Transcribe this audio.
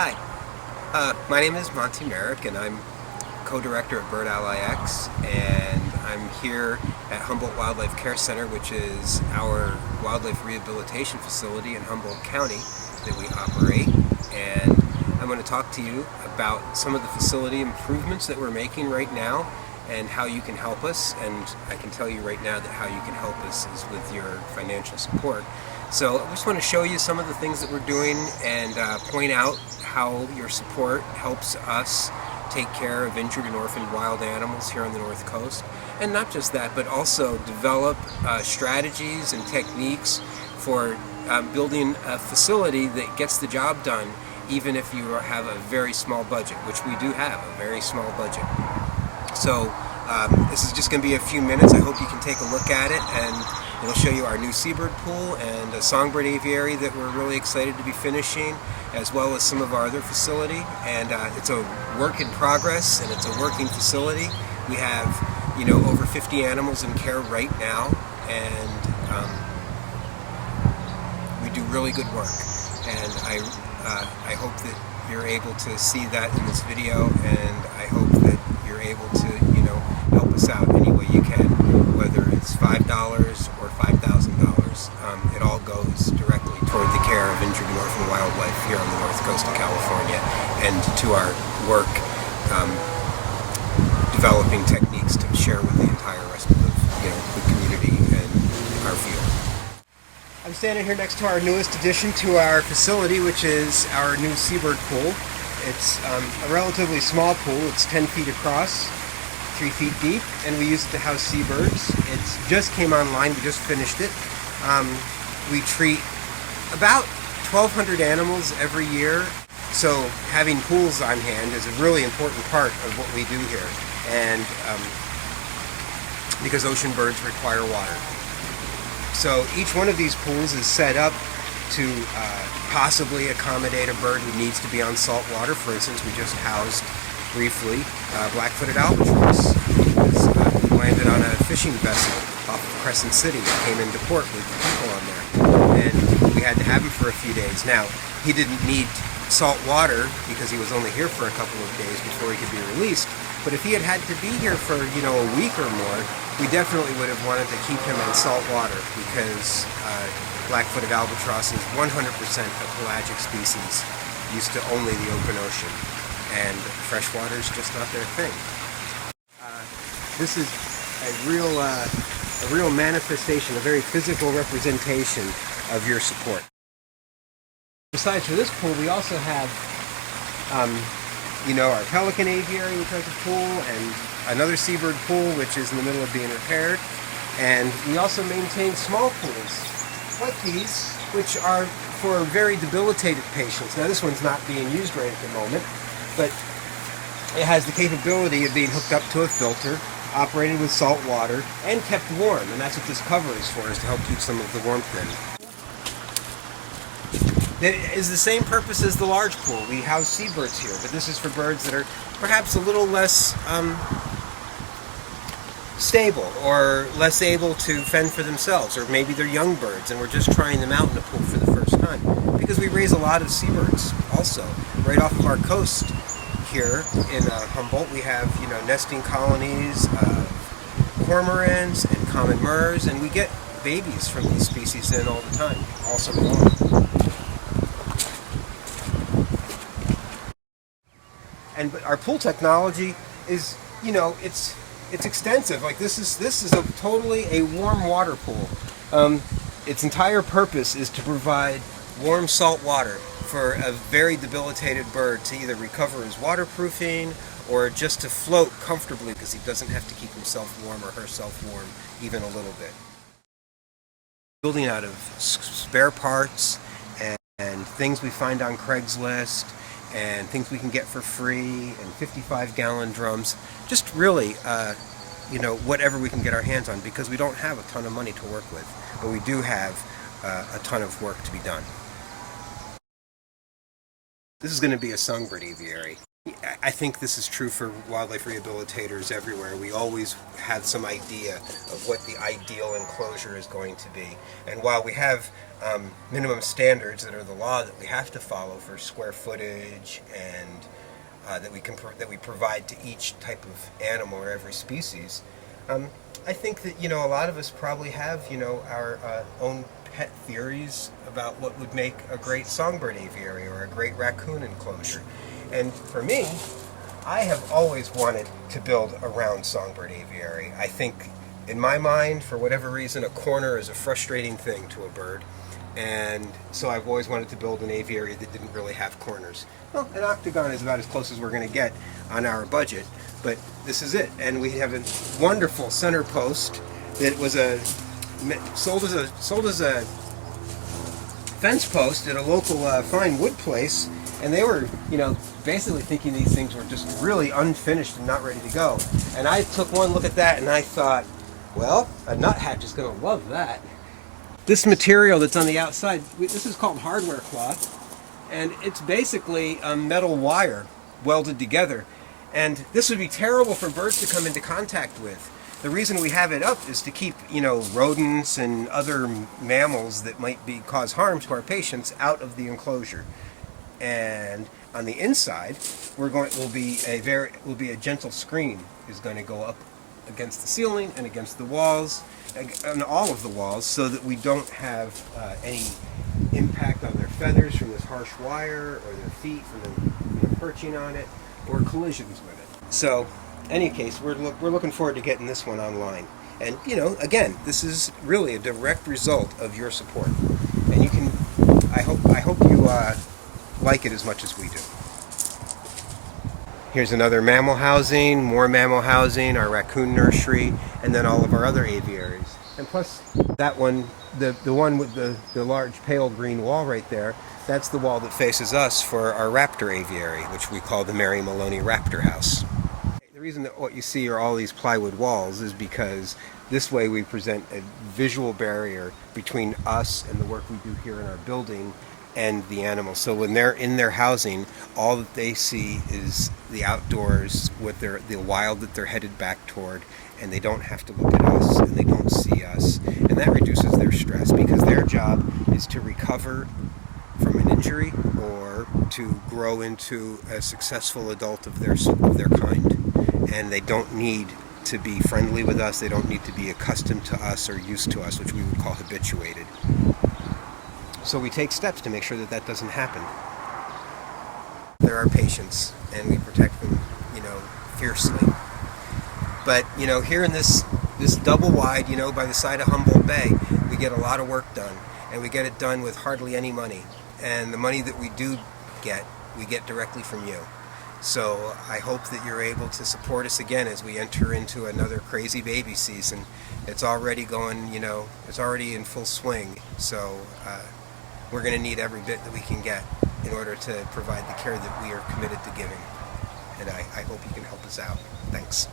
Hi, my name is Monty Merrick, and I'm co-director of Bird Ally X, and I'm here at Humboldt Wildlife Care Center, which is our wildlife rehabilitation facility in Humboldt County that we operate. And I'm going to talk to you about some of the facility improvements that we're making right now and how you can help us. And I can tell you right now that how you can help us is with your financial support. So I just want to show you some of the things that we're doing and point out how your support helps us take care of injured and orphaned wild animals here on the North Coast. And not just that, but also develop strategies and techniques for building a facility that gets the job done, even if you have a very small budget, which we do have a very small budget. So this is just going to be a few minutes. I hope you can take a look at it, and it'll show you our new Seeburg Pool and a Songbird Aviary that we're really excited to be finishing, as well as some of our other facility. And it's a work in progress, and it's a working facility. We have, over 50 animals in care right now, and we do really good work. And I hope that you're able to see that in this video, and I hope that you're able to, help us out any way you can, whether it's $5 or $5,000. It all goes directly toward the care of injured and orphaned wildlife here on the North Coast of California, and to our work developing techniques to share with the entire rest of the community and our field. I'm standing here next to our newest addition to our facility, which is our new Seeburg Pool. It's a relatively small pool. It's 10 feet across, 3 feet deep, and we use it to house seabirds. It just came online. We just finished it. We treat about 1,200 animals every year, so having pools on hand is a really important part of what we do here, and because ocean birds require water. So each one of these pools is set up to possibly accommodate a bird who needs to be on salt water. For instance, we just housed briefly black-footed albatross. He landed on a fishing vessel off of Crescent City that came into port with people on there, and we had to have him for a few days. Now, he didn't need salt water because he was only here for a couple of days before he could be released. But if he had to be here for, a week or more, we definitely would have wanted to keep him in salt water, because black-footed albatross is 100% a pelagic species, used to only the open ocean, and freshwater is just not their thing. This is a real manifestation, a very physical representation of your support. Besides for this pool, we also have our pelican aviary, which has a pool, and another seabird pool, which is in the middle of being repaired. And we also maintain small pools like these, which are for very debilitated patients. Now, this one's not being used right at the moment, but it has the capability of being hooked up to a filter, operated with salt water, and kept warm. And that's what this cover is for, is to help keep some of the warmth in. It is the same purpose as the large pool. We house seabirds here, but this is for birds that are perhaps a little less stable, or less able to fend for themselves, or maybe they're young birds and we're just trying them out in the pool for the first time. Because we raise a lot of seabirds also. Right off of our coast here in Humboldt, we have nesting colonies of cormorants and common murres, and we get babies from these species in all the time, all summer long. And our pool technology is, it's extensive. Like this is totally a warm water pool. Its entire purpose is to provide warm salt water for a very debilitated bird to either recover his waterproofing or just to float comfortably, because he doesn't have to keep himself warm or herself warm even a little bit. Building out of spare parts and things we find on Craigslist, and things we can get for free, and 55-gallon drums, just really, whatever we can get our hands on, because we don't have a ton of money to work with, but we do have a ton of work to be done. This is going to be a Songbird Aviary. I think this is true for wildlife rehabilitators everywhere. We always have some idea of what the ideal enclosure is going to be. And while we have minimum standards that are the law that we have to follow for square footage and that we provide to each type of animal or every species. I think that a lot of us probably have our own pet theories about what would make a great songbird aviary or a great raccoon enclosure. And for me, I have always wanted to build a round songbird aviary. I think, in my mind, for whatever reason, a corner is a frustrating thing to a bird. And so I've always wanted to build an aviary that didn't really have corners. Well, an octagon is about as close as we're going to get on our budget, but this is it. And we have a wonderful center post that was sold as a fence post at a local fine wood place, and they were, basically thinking these things were just really unfinished and not ready to go. And I took one look at that and I thought, well, a nuthatch is going to love that. This material that's on the outside, this is called hardware cloth, and it's basically a metal wire welded together. And this would be terrible for birds to come into contact with. The reason we have it up is to keep, rodents and other mammals that might cause harm to our patients out of the enclosure. And on the inside, will be a gentle screen is going to go up against the ceiling and against the walls, on all of the walls, so that we don't have any impact on their feathers from this harsh wire, or their feet from them perching on it, or collisions with it. So, in any case, we're looking forward to getting this one online. And again, this is really a direct result of your support. And I hope you like it as much as we do. Here's another mammal housing, more mammal housing, our raccoon nursery, and then all of our other aviaries. And plus that one, the one with the large pale green wall right there, that's the wall that faces us for our raptor aviary, which we call the Mary Maloney Raptor House. The reason that what you see are all these plywood walls is because this way we present a visual barrier between us and the work we do here in our building and the animals. So when they're in their housing, all that they see is the outdoors with the wild that they're headed back toward, and they don't have to look at us and they don't see us, and that reduces their stress because their job is to recover from an injury or to grow into a successful adult of their kind, and they don't need to be friendly with us, they don't need to be accustomed to us or used to us, which we would call habituated. So we take steps to make sure that doesn't happen. They're our patients, and we protect them, fiercely. But, here in this double wide, by the side of Humboldt Bay, we get a lot of work done, and we get it done with hardly any money. And the money that we do get, we get directly from you. So I hope that you're able to support us again as we enter into another crazy baby season. It's already going, it's already in full swing. So we're going to need every bit that we can get in order to provide the care that we are committed to giving. And I hope you can help us out. Thanks.